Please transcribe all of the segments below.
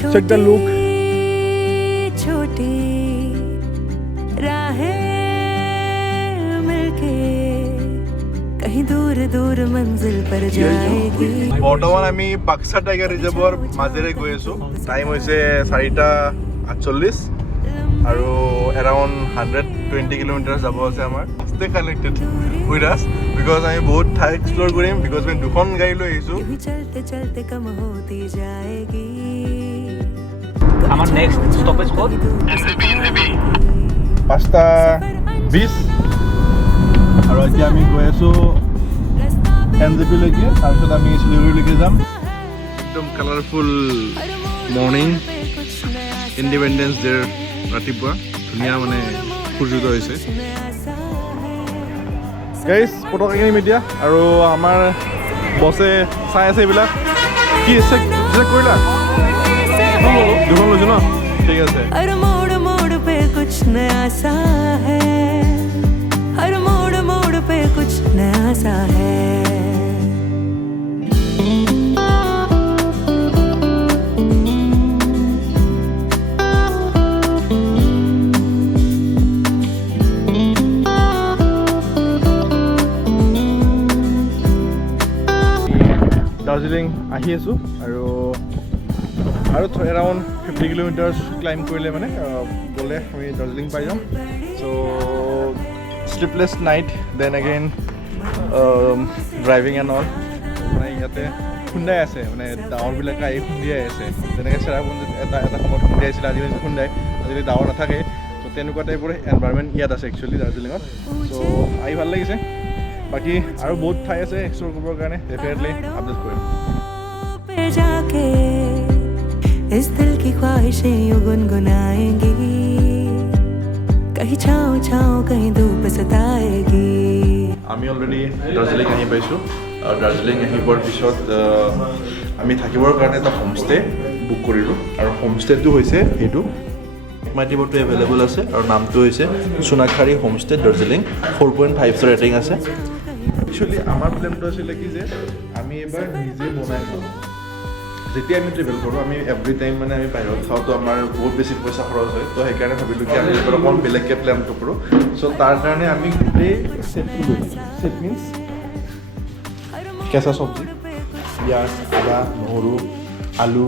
check the look. छोटी राहें मिलके कहीं दूर दूर मंजिल पर जाएगी বৰ্তমান আমি বাক্সা টাইগাৰ ৰিজাৰ্ভৰ মাজেৰে গৈ আছো টাইম হৈছে 4:48 আৰু এৰাউণ্ড 120 কিলোমিটাৰ যাব আছে আমাৰ ষ্টে কানেক্টেড উইথ আছ বিকজ আমি বহুত ঠাই এক্সপ্ল'ৰ কৰিম বিকজ আমি দুখন গাড়ী লৈ আহিছো चलते चलते कम होती जाएगी আমার নেক্সট স্টপেজ কোড 5:20 আৰু এতিয়া আমি গৈ আছো NJP লৈকে তাৰপিছত আমি শিলিগুৰিলৈকে যাম একদম কালাৰফুল মৰ্ণিং ইণ্ডিপেণ্ডেন্স ডেৰ ৰাতিপুৱা ধুনীয়া মানে সূৰ্যোদয় হৈছে গাইজ পটকা কিনিম এতিয়া আৰু আমাৰ বছে চাই আছে এইবিলাক কি চেক কৰিলা দুখন লৈছো ন ঠিক আছে हर मोड़ मोड़ पे कुछ नया सा है हर मोड़ मोड़ पे कुछ नया सा है দাৰ্জিলিং আহি আছোঁ আৰু এৰাউণ্ড 50 কিলোমিটাৰ ক্লাইম্ব কৰিলে মানে গ'লে আমি দাৰ্জিলিং পাই যাম so' sleepless night then again driving and all মানে ইয়াতে খুন্দাই আছে মানে ডাৱৰবিলাকে আহি খুন্দিয়াই আছে যেনেকৈ চেৰাপুঞ্জীত এটা সময়ত খুন্দিয়াইছিলে আজিকালি আজিকালি ডাৱৰ নাথাকে চ' তেনেকুৱা টাইপৰ এনভাইৰমেণ্ট ইয়াত আছে একচুৱেলি দাৰ্জিলিঙত চ' আহি ভাল লাগিছে বাকি আৰু বহুত ঠাই আছে এক্সপ্ল'ৰ কৰিবৰ কাৰণে ডেফিনেটলি আপডেট কৰিম जाके इस दिल की ख्वाहिशें यूं गुनगुनाएंगी कहीं छाँव छाँव कहीं धूप सताएगी আমি অলৰেডি দাৰ্জিলিং আহি পাইছোঁ আৰু দাৰ্জিলিং আহি পোৱাৰ পিছত আমি থাকিবৰ কাৰণে এটা হোমষ্টে বুক কৰিলোঁ আৰু হোমষ্টেটো হৈছে এইটো মাইটিবটো এভেইলেবল আছে আৰু নামটো হৈছে সোণাখাৰী হোমষ্টে দাৰ্জিলিং 4.5 ষ্টাৰ ৰেটিং আছে একচুৱেলি আমাৰ প্লেনটো আছিলে কি যে আমি এবাৰ নিজে বনাই খাওঁ যেতিয়া আমি ট্ৰেভেল কৰোঁ আমি এভৰি টাইম মানে আমি বাহিৰত খাওঁতো আমাৰ বহুত বেছি পইচা খৰচ হয় তো সেইকাৰণে ভাবিলোঁ কি আমি এবাৰ অকণ বেলেগকৈ প্লেনটো কৰোঁ চ' তাৰ কাৰণে আমি গোটেই ছেটটো লৈ দিছোঁ ছেট মিনছ কেঁচা চব্জি পিঁয়াজ আদা নহৰু আলু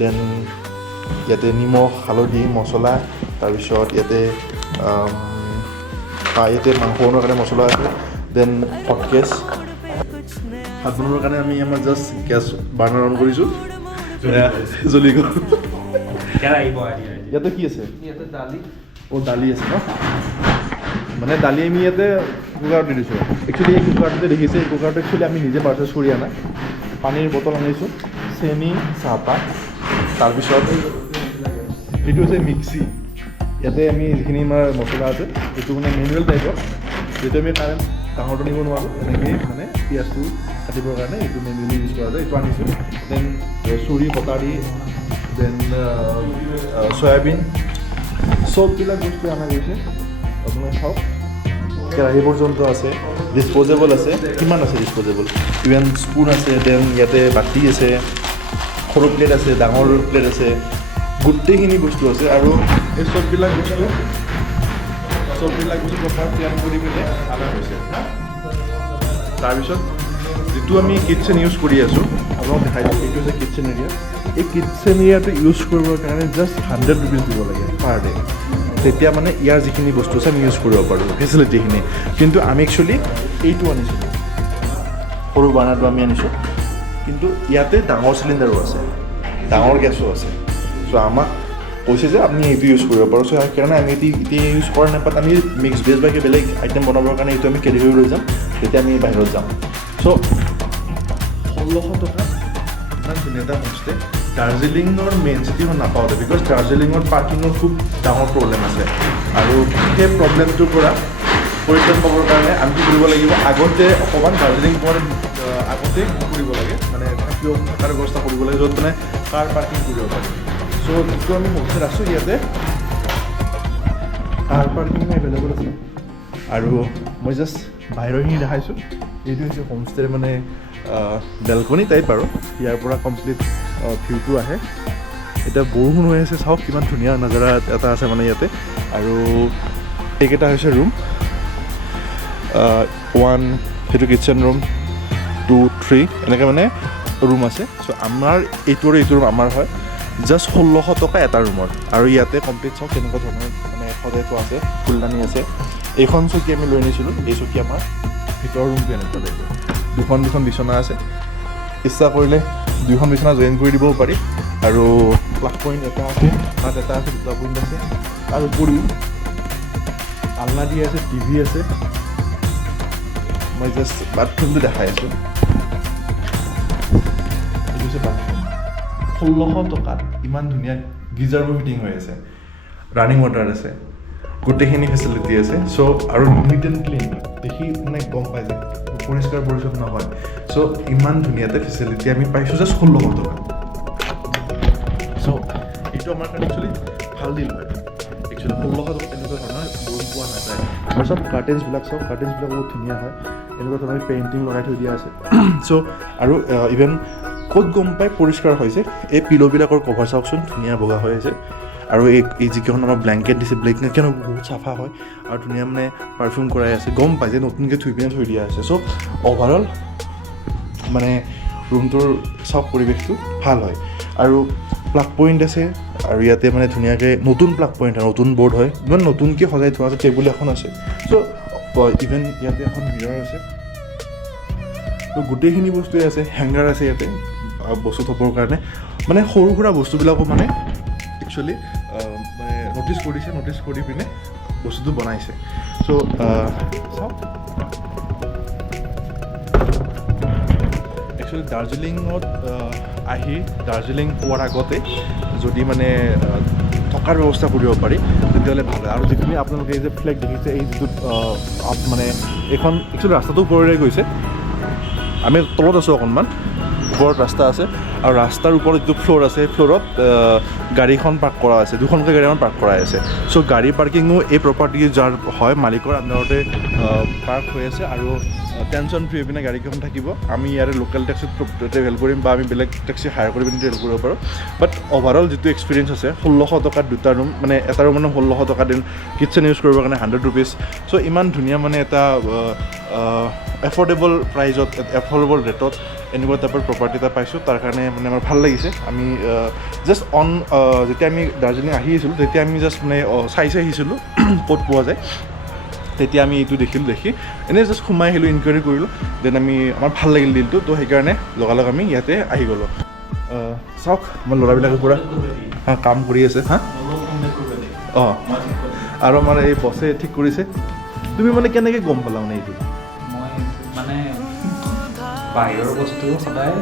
দেন ইয়াতে নিমখ হালধি মছলা তাৰপিছত ইয়াতে মাংস বনোৱাৰ কাৰণে মছলা আছে দেন হটকেছ ভাত বনোৱাৰ কাৰণে আমি আমাৰ জাষ্ট গেছ বাৰ্ণাৰ অন কৰিছোঁ জ্বলি গ'ল ইয়াতে কি আছে দালি আছে ন মানে দালি আমি ইয়াতে কুকাৰত দি দিছোঁ একচুৱেলি এই কুকাৰটোতে দেখিছে এই কুকাৰটো একচুৱেলি আমি নিজে পাৰ্চেছ কৰি আনা পানীৰ বটল আনিছোঁ চেনি চাহপাত তাৰপিছত এইটো হৈছে মিক্সি ইয়াতে আমি যিখিনি আমাৰ মছলা আছে এইটো মানে মেনুৱেল টাইপৰ যিটো আমি কাৰেণ্ট ডাঙৰটো নিব নোৱাৰোঁ এনেকৈয়ে মানে পিঁয়াজটো কাটিবৰ কাৰণে এইটো মেনুৱেলি ইউজ কৰা যায় এইটো আনিছোঁ দেন চুৰি কটাৰী দেন চয়াবিন চববিলাক বস্তু অনা গৈছে আপোনালোকে চাওক কেৰাহী পৰ্যন্ত আছে ডিছপ'জেবল আছে কিমান আছে ডিছপ'জেবল ইভেন স্পুন আছে দেন ইয়াতে বাতি আছে সৰু প্লেট আছে ডাঙৰ প্লেট আছে গোটেইখিনি বস্তু আছে আৰু এই চববিলাক বস্তু প্ৰপাৰ প্লেন কৰি পিনে অনা হৈছে তাৰপিছত যিটো আমি কিটচেন ইউজ কৰি আছোঁ আপোনাক দেখাই দিওঁ এইটো হৈছে কিটচেন এৰিয়া এই কিটচেন এৰিয়াটো ইউজ কৰিবৰ কাৰণে জাষ্ট 100 ৰুপিজ দিব লাগে পাৰ ডে তেতিয়া মানে ইয়াৰ যিখিনি বস্তু আছে আমি ইউজ কৰিব পাৰোঁ ফেচিলিটিখিনি কিন্তু আমি একচুৱেলি এইটো আনিছোঁ সৰু বাৰ্ণাৰটো আমি আনিছোঁ কিন্তু ইয়াতে ডাঙৰ চিলিণ্ডাৰো আছে ডাঙৰ গেছো আছে চ' আমাক কৈছে যে আপুনি এইটো ইউজ কৰিব পাৰোঁ চ' সেইকাৰণে আমি এতিয়া ইউজ কৰা নাপাত আমি মিক্স ভেজ বাকী বেলেগ আইটেম বনাবৰ কাৰণে এইটো আমি কেৰি কৰি লৈ যাম তেতিয়া আমি বাহিৰত যাম চ' 1600 টকা ইমান ধুনীয়া এটা হোমষ্টে দাৰ্জিলিঙৰ মেইন চিটিখন নাপাওঁতে বিকজ দাৰ্জিলিঙত পাৰ্কিঙৰ খুব ডাঙৰ প্ৰব্লেম আছে আৰু সেই প্ৰব্লেমটোৰ পৰা পৰিত্ৰাণ পাবৰ কাৰণে আমি কি কৰিব লাগিব আগতে অকণমান দাৰ্জিলিং পোৱাৰ আগতে কৰিব লাগে মানে থকাৰ ব্যৱস্থা কৰিব লাগে য'ত মানে কাৰ পাৰ্কিং কৰিব পাৰি চ' যিটো আমি হোমষ্টেত আছোঁ ইয়াতে কাৰ পাৰ্কিং এভেইলেবল আছে আৰু মই জাষ্ট বাহিৰৰখিনি দেখাইছোঁ এইটো হৈছে হোমষ্টেৰ মানে বেলকনি টাইপ আৰু ইয়াৰ পৰা কমপ্লিট ভিউটো আহে এতিয়া বৰষুণ হৈ আছে, চাওক কিমান ধুনীয়া নাজাৰা এটা আছে মানে ইয়াতে। আৰু এইকেইটা হৈছে ৰুম, 1 সেইটো কিটচেন ৰুম, 2, 3 এনেকৈ মানে ৰুম আছে। চ' আমাৰ এইটো ৰুম আমাৰ হয়, জাষ্ট 1600 টকা এটা ৰুমৰ। আৰু ইয়াতে কমপ্লিট চাওক কেনেকুৱা ধৰণৰ মানে সজাই থোৱা আছে, ফুলদানি আছে। এইখন চকী আমি লৈ আনিছিলোঁ, এই চকী আমাৰ ভিতৰৰ ৰুমটো এনেকুৱা লাগিব। দুখন বিচনা আছে, ইচ্ছা কৰিলে 2খন বিচনা জইন কৰি দিবও পাৰি। আৰু প্লাগ পইণ্ট এটা আছে, তাত এটা আছে, 2টা পইণ্ট আছে। তাৰ উপৰিও আলনা দি আছে, টিভি আছে। মই জাষ্ট বাথৰুমটো দেখাই আছোঁ, এইটো হৈছে বাথৰুম। 1600 টকাত ইমান ধুনীয়া গিজাৰো ফিটিং হৈ আছে, ৰানিং ৱাটাৰ আছে, গোটেইখিনি ফেচিলিটি আছে। চ' আৰু নিট এণ্ড ক্লিন, দেখি মানে গম পাই যায় পৰিষ্কাৰ পৰিচ্ছন্ন হয়। চ' ইমান ধুনীয়া এটা ফেচিলিটি আমি পাইছোঁ জাষ্ট 1600 টকা। চ' এইটো আমাৰ কাৰণে একচুৱেলি ভাল ডিল হয়। একচুৱেলি 1600 টকা তেনেকুৱা ধৰণৰ ৰুম পোৱা নাযায়। আৰু চব কাৰ্টেন্সবিলাক বহুত ধুনীয়া হয়, এনেকুৱা ধৰণৰ পেইণ্টিং লগাই থৈ দিয়া আছে। চ' আৰু ইভেন ক'ত গম পাই পৰিষ্কাৰ হৈছে, এই পিলোবিলাকৰ কভাৰ চাওকচোন, ধুনীয়া বগা হৈ আছে। আৰু এই যিকেইখন আমাৰ ব্লেংকেট দিছে, ব্লেংকেটখন বহুত চাফা হয় আৰু ধুনীয়া মানে পাৰফিউম কৰাই আছে, গম পাই যে নতুনকৈ থৈ দিয়া আছে। চ' অভাৰঅল মানে ৰুমটোৰ চাওক পৰিৱেশটো ভাল হয়। আৰু প্লাগ পইণ্ট আছে, আৰু ইয়াতে মানে ধুনীয়াকৈ নতুন প্লাগ পইণ্ট হয়, নতুন বৰ্ড হয়, ইমান নতুনকৈ সজাই থোৱা আছে। টেবুল এখন আছে, চ' ইভেন ইয়াতে এখন মিৰৰ আছে। ত' গোটেইখিনি বস্তুৱে আছে, হেংগাৰ আছে ইয়াতে বস্তু থ'বৰ কাৰণে। মানে সৰু সুৰা বস্তুবিলাকো মানে একচুৱেলি মানে ন'টিছ কৰি পিনে বস্তুটো বনাইছে। চ' চাওক, একচুৱেলি দাৰ্জিলিঙত আহি দাৰ্জিলিং পোৱাৰ আগতে যদি মানে থকাৰ ব্যৱস্থা কৰিব পাৰি তেতিয়াহ'লে ভাল হয়। আৰু যিখিনি আপোনালোকে এই যে ফ্লেগ দেখিছে, এই যিটো মানে এইখন একচুৱেলি ৰাস্তাটো ওপৰেৰে গৈছে, আমি তলত আছোঁ অকণমান, ওপৰত ৰাস্তা আছে। আৰু ৰাস্তাৰ ওপৰত যিটো ফ্ল'ৰ আছে, সেই ফ্ল'ৰত গাড়ীখন পাৰ্ক কৰা আছে, 2খনকৈ গাড়ীখন পাৰ্ক কৰাই আছে। চ' গাড়ী পাৰ্কিঙো এই প্ৰপাৰ্টি যাৰ হয়, মালিকৰ আণ্ডাৰতে পাৰ্ক হৈ আছে। আৰু টেনশ্যন ফ্ৰী হৈ পিনে গাড়ীকেইখন থাকিব। আমি ইয়াৰে লোকেল টেক্সিত ট্ৰেভেল কৰিম বা আমি বেলেগ টেক্সি হায়াৰ কৰি পিনে ট্ৰেভেল কৰিব পাৰোঁ। বাট অভাৰঅল যিটো এক্সপিৰিয়েঞ্চ আছে, 1600 টকাত 2টা ৰুম, মানে এটা ৰুম মানে 1600 টকা দিন, কিটচেন ইউজ কৰিবৰ কাৰণে 100 ৰুপিজ। চ' ইমান ধুনীয়া মানে এটা এফৰ্ডেবল প্ৰাইজত, এফৰ্ডেবল ৰেটত এনেকুৱা টাইপৰ প্ৰপাৰ্টি এটা পাইছোঁ। তাৰ কাৰণে মানে আমাৰ ভাল লাগিছে। আমি জাষ্ট যেতিয়া আমি দাৰ্জিলিং আহিছিলোঁ, তেতিয়া আমি জাষ্ট মানে চাই আহিছিলোঁ ক'ত পোৱা যায়। তেতিয়া আমি এইটো দেখিলোঁ, দেখি এনেই জাষ্ট সোমাই আহিলোঁ, ইনকুৱাৰী কৰিলোঁ। দেন আমাৰ ভাল লাগিল ডিলটো, তো সেইকাৰণে লগালগ আমি ইয়াতে আহি গ'লোঁ। চাওক আমাৰ ল'ৰাবিলাকে পূৰা কাম কৰি আছে। অঁ, আৰু আমাৰ এই বছে ঠিক কৰিছে। তুমি মানে কেনেকৈ গম পালা মানে এইটো? মই মানে বাহিৰৰ বস্তু সদায়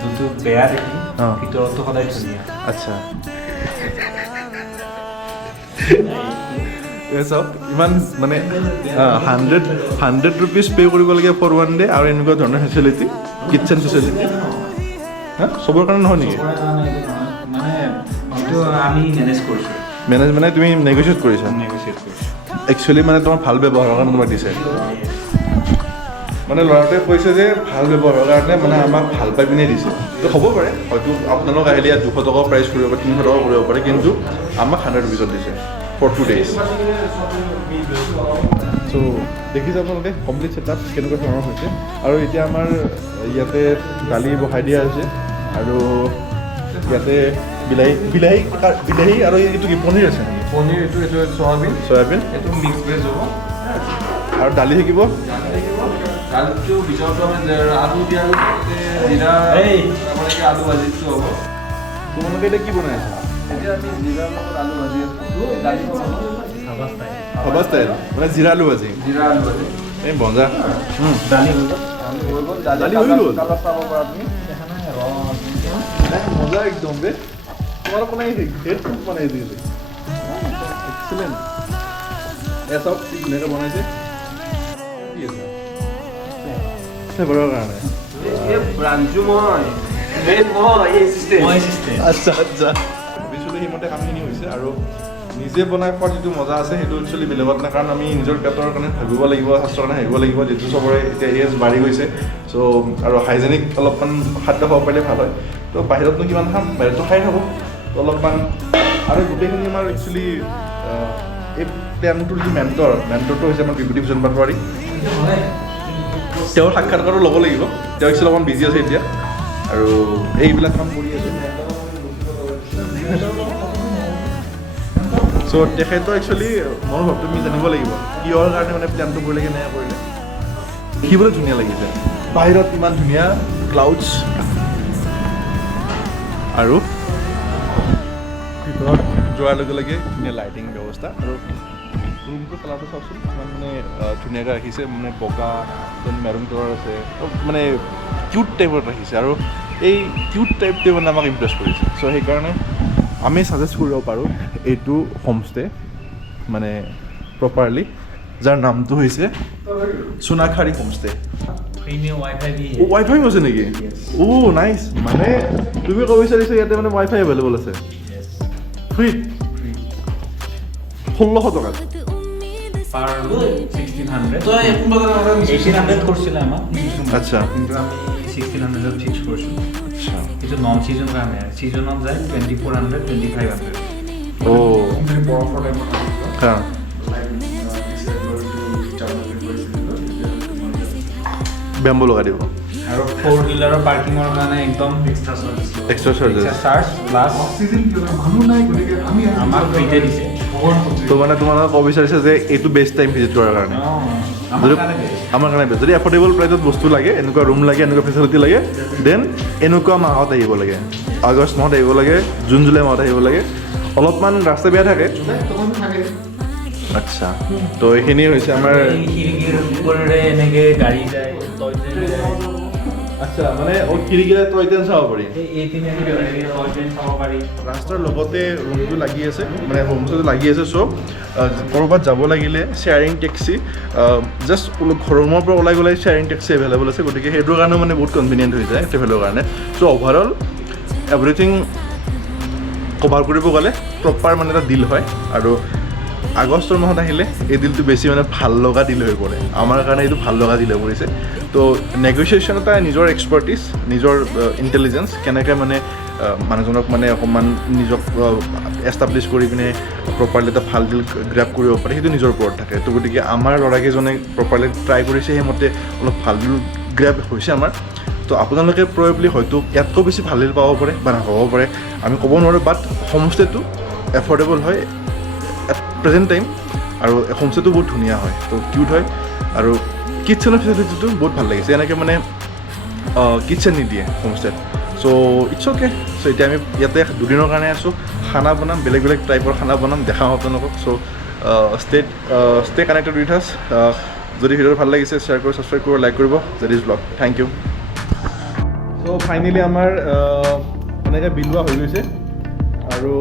যোনটো বেয়া দেখি, ভিতৰতো সদায় ধুনীয়া। আচ্ছা, চাওক ইমান মানে 100 ৰুপিজ পে' কৰিব লাগে ফৰ 1 ডে, আৰু এনেকুৱা ধৰণৰ ফেচিলিটি, কিটচেন ফেচিলিটি। চবৰ কাৰণে নহয় নেকি? মানে আমি মেনেজ কৰিছোঁ। মানে তুমি নেগচিয়েট কৰিছা? একচুৱেলি মানে তোমাৰ ভাল ব্যৱহাৰৰ কাৰণে তোমাক দিছে। মানে ল'ৰাটোৱে কৈছে যে ভাল ব্যৱহাৰৰ কাৰণে মানে আমাক ভাল পাই পিনে দিছে। তো হ'ব পাৰে, হয়তো আপোনালোক আহিলে ইয়াত 200 টকা প্ৰাইচ কৰিব পাৰে, 300 টকা কৰিব পাৰে, কিন্তু আমাক 100 ৰুপিজত দিছে ফৰ 2 days। চ' দেখিছে আপোনালোকে কমপ্লিট ছেটআপ কেনেকুৱা ধৰণৰ হৈছে। আৰু এতিয়া আমাৰ ইয়াতে দালি বহাই দিয়া হৈছে, আৰু ইয়াতে বিলাহী আৰু এইটো কি পনীৰ আছে? পনীৰ, এইটো চয়াবিন, এইটো মিক্স ভেজ হ'ব। আৰু দালি থাকিব। দালিটো ভিতৰতো আলু দিয়া, জিৰা, আলু ভাজিটো হ'ব। তোমালোকে এতিয়া কি বনাই আছা? এতিয়া আমি জিৰাৰ লগত আলু ভাজি আছোঁ, দালি খাবা ষ্টাইল মানে জিৰা আলু ভাজি। এই মজা। দালি হৈ গ'ল। কালাৰ চাব পাৰা তুমি, মজা একদম বে। তোমালোক বনাই হেড কুক বনাই দিছে, এক্সেলেণ্ট। এয়া চব ধুনীয়াকৈ বনাইছে। ফ্লেভাৰৰ কাৰণে আচ্ছা ভাবিছিলোঁ সেইমতে কামখিনি হৈছে। আৰু নিজে বনাই খোৱাৰ যিটো মজা আছে সেইটো একচুৱেলি বেলেগত নাই, কাৰণ আমি নিজৰ পেটৰ কাৰণে ভাবিব লাগিব, স্বাস্থ্যৰ কাৰণে ভাবিব লাগিব, যিটো চবৰে এতিয়া এজ বাঢ়ি গৈছে। চ' আৰু হাইজেনিক অলপমান খাদ্য খাব পাৰিলে ভাল হয়। তো বাহিৰতনো কিমান খাম, বাহিৰততো খাই থাকোঁ। অলপমান আৰু গোটেইখিনি আমাৰ একচুৱেলি এই প্লেনটোৰ যি মেণ্টৰটো হৈছে আমাৰ বিভূতি ভূষণ পাটোৱাৰী তেওঁৰ সাক্ষাৎকাৰো ল'ব লাগিব তেওঁ একচুৱেলি অকণমান বিজি আছে এতিয়া আৰু এইবিলাক কাম কৰি আছে চ' তেখেতৰ একচুৱেলি মনোভাৱটো আমি জানিব লাগিব কিহৰ কাৰণে মানে প্লেনটো কৰিলে কেনেকৈ কৰিলে দেখিবলৈ ধুনীয়া লাগিছে বাহিৰত ইমান ধুনীয়া ক্লাউডছ আৰু ভিতৰত যোৱাৰ লগে লগে ধুনীয়া লাইটিং ব্যৱস্থা আৰু ৰুমটোৰ কালাৰটো চাওকচোন ইমান মানে ধুনীয়াকৈ ৰাখিছে মানে বগা মেৰুন কালাৰ আছে মানে কিউট টাইপত ৰাখিছে আৰু এই কিউট টাইপটোৱে মানে আমাক ইমপ্ৰেছ কৰিছে চ' সেইকাৰণে আমি ছাজেষ্ট কৰিব পাৰোঁ এইটো হোমষ্টে মানে প্ৰপাৰলি যাৰ নামটো হৈছে সোণাখাৰী হোমষ্টে ৱাইফাই আছে নেকি অ' নাইচ মানে তুমি ক'ব বিচাৰিছা ইয়াতে মানে ৱাইফাই এভেইলেবল আছে ফ্ৰী 1600 টকাত পাৰ 1600 কৰিছিলে আমাক আচ্ছা কিন্তু আমি 1600 ফিক্স কৰিছোঁ এইটো নন ছিজন কাৰণে ছিজনত যায় 2400 2500 হা বেম্বো লগাই দিব আৰু 4-wheeler পাৰ্কিঙৰ কাৰণে একদম এক্সট্ৰা চাৰ্জেছ চাৰ্জ প্লাছ আমাক ফ্ৰীতে দিছে তো মানে তোমালোকে ক'ব বিচাৰিছে যে এইটো বেষ্ট টাইম ভিজিট কৰাৰ কাৰণে যদি আমাৰ কাৰণে বেষ্ট যদি এফৰ্ডেবল প্ৰাইচত বস্তু লাগে এনেকুৱা ৰুম লাগে এনেকুৱা ফেচিলিটি লাগে দেন এনেকুৱা মাহত আহিব লাগে আগষ্ট মাহত আহিব লাগে জুন জুলাই মাহত আহিব লাগে অলপমান ৰাস্তা বেয়া থাকে আচ্ছা তো এইখিনি হৈছে আমাৰ খিৰিকীৰ ওপৰেৰে এনেকৈ গাড়ী যায় আচ্ছা মানে খিৰিকীৰে টয় ট্ৰেইন চাব পাৰি এই পিনে টয় ট্ৰেইন চাব পাৰি ৰাস্তাৰ লগতে ৰুমটো লাগি আছে মানে হোমষ্টেটো লাগি আছে চ' ক'ৰবাত যাব লাগিলে শ্বেয়াৰিং টেক্সি জাষ্ট ৰুমৰ পৰা ওলাই গ'লে শ্বেয়াৰিং টেক্সি এভেইলেবল আছে গতিকে সেইটোৰ কাৰণেও মানে বহুত কনভিনিয়েণ্ট হৈ যায় ট্ৰেভেলৰ কাৰণে চ' অভাৰঅল এভৰিথিং কভাৰ কৰিব গ'লে প্ৰপাৰ মানে এটা ডিল হয় আৰু আগষ্টৰ মাহত আহিলে এই ডিলটো বেছি মানে ভাল লগা ডিল হৈ পৰে আমাৰ কাৰণে এইটো ভাল লগা ডিল হৈ পৰিছে তো নেগচিয়েশ্যন এটা নিজৰ এক্সপাৰ্টিছ নিজৰ ইণ্টেলিজেঞ্চ কেনেকৈ মানে মানুহজনক মানে অকণমান নিজক এষ্টাব্লিছ কৰি পিনে প্ৰপাৰলি এটা ভাল ডিল গ্ৰেপ কৰিব পাৰে সেইটো নিজৰ ওপৰত থাকে তো গতিকে আমাৰ ল'ৰাকেইজনে প্ৰপাৰলি ট্ৰাই কৰিছে সেইমতে অলপ ভাল ডিল গ্ৰেপ হৈছে আমাৰ তো আপোনালোকে প্ৰবেবলি হয়তো ইয়াতকৈ বেছি ভাল ডিল পাব পাৰে বা নহ'ব পাৰে আমি ক'ব নোৱাৰোঁ বাট হোমষ্টেটো এফৰ্ডেবল হয় এট প্ৰেজেণ্ট টাইম আৰু হোমষ্টেটো বহুত ধুনীয়া হয় তো কিউট হয় আৰু কিটচেনৰ ফেচিলিটিটো বহুত ভাল লাগিছে এনেকৈ মানে কিটচেন নিদিয়ে হোমষ্টেত চ' ইটছ অ'কে চ' এতিয়া আমি ইয়াতে দুদিনৰ কাৰণে আছোঁ খানা বনাম বেলেগ বেলেগ টাইপৰ খানা বনাম দেখাওঁ আপোনালোকক চ' ষ্টে কানেক্টেড উইথ আছ যদি ভিডিঅ'টো ভাল লাগিছে শ্বেয়াৰ কৰিব ছাবস্ক্ৰাইব কৰিব লাইক কৰিব that is blog thank you so' finally আমাৰ এনেকৈ বিল লোৱা হৈ গৈছে আৰু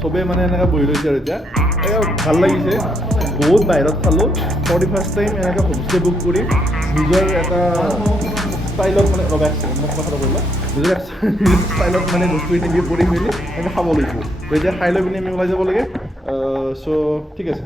চবেই মানে এনেকৈ বহি লৈছে আৰু এতিয়া ভাল লাগিছে বহুত বাহিৰত খালোঁ ফাৰ্ষ্ট টাইম এনেকৈ হোমষ্টে বুক কৰি নিজৰ এটা ষ্টাইলত মানে মোক কথাটো কৰিলোঁ নিজৰ ষ্টাইলত মানে বস্তুখিনি দি পৰি মেলি আমি খাব লৈছোঁ তো এতিয়া খাই লৈ পিনি আমি ওলাই যাব লাগে চ' ঠিক আছে